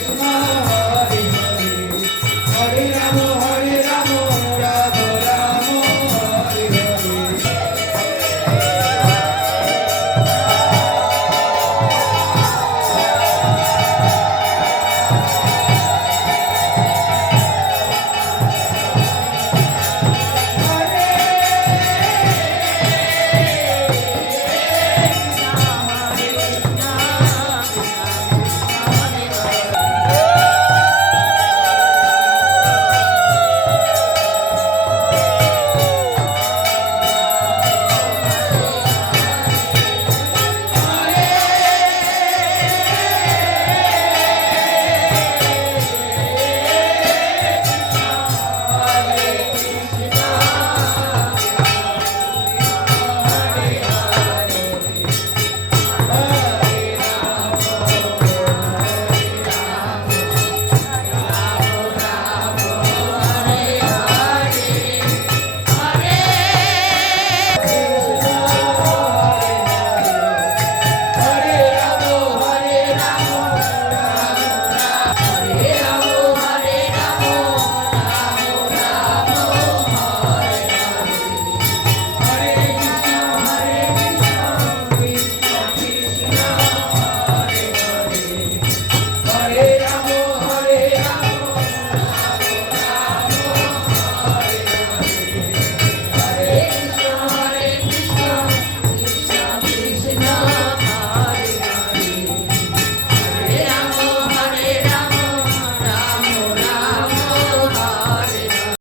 Krishna Hare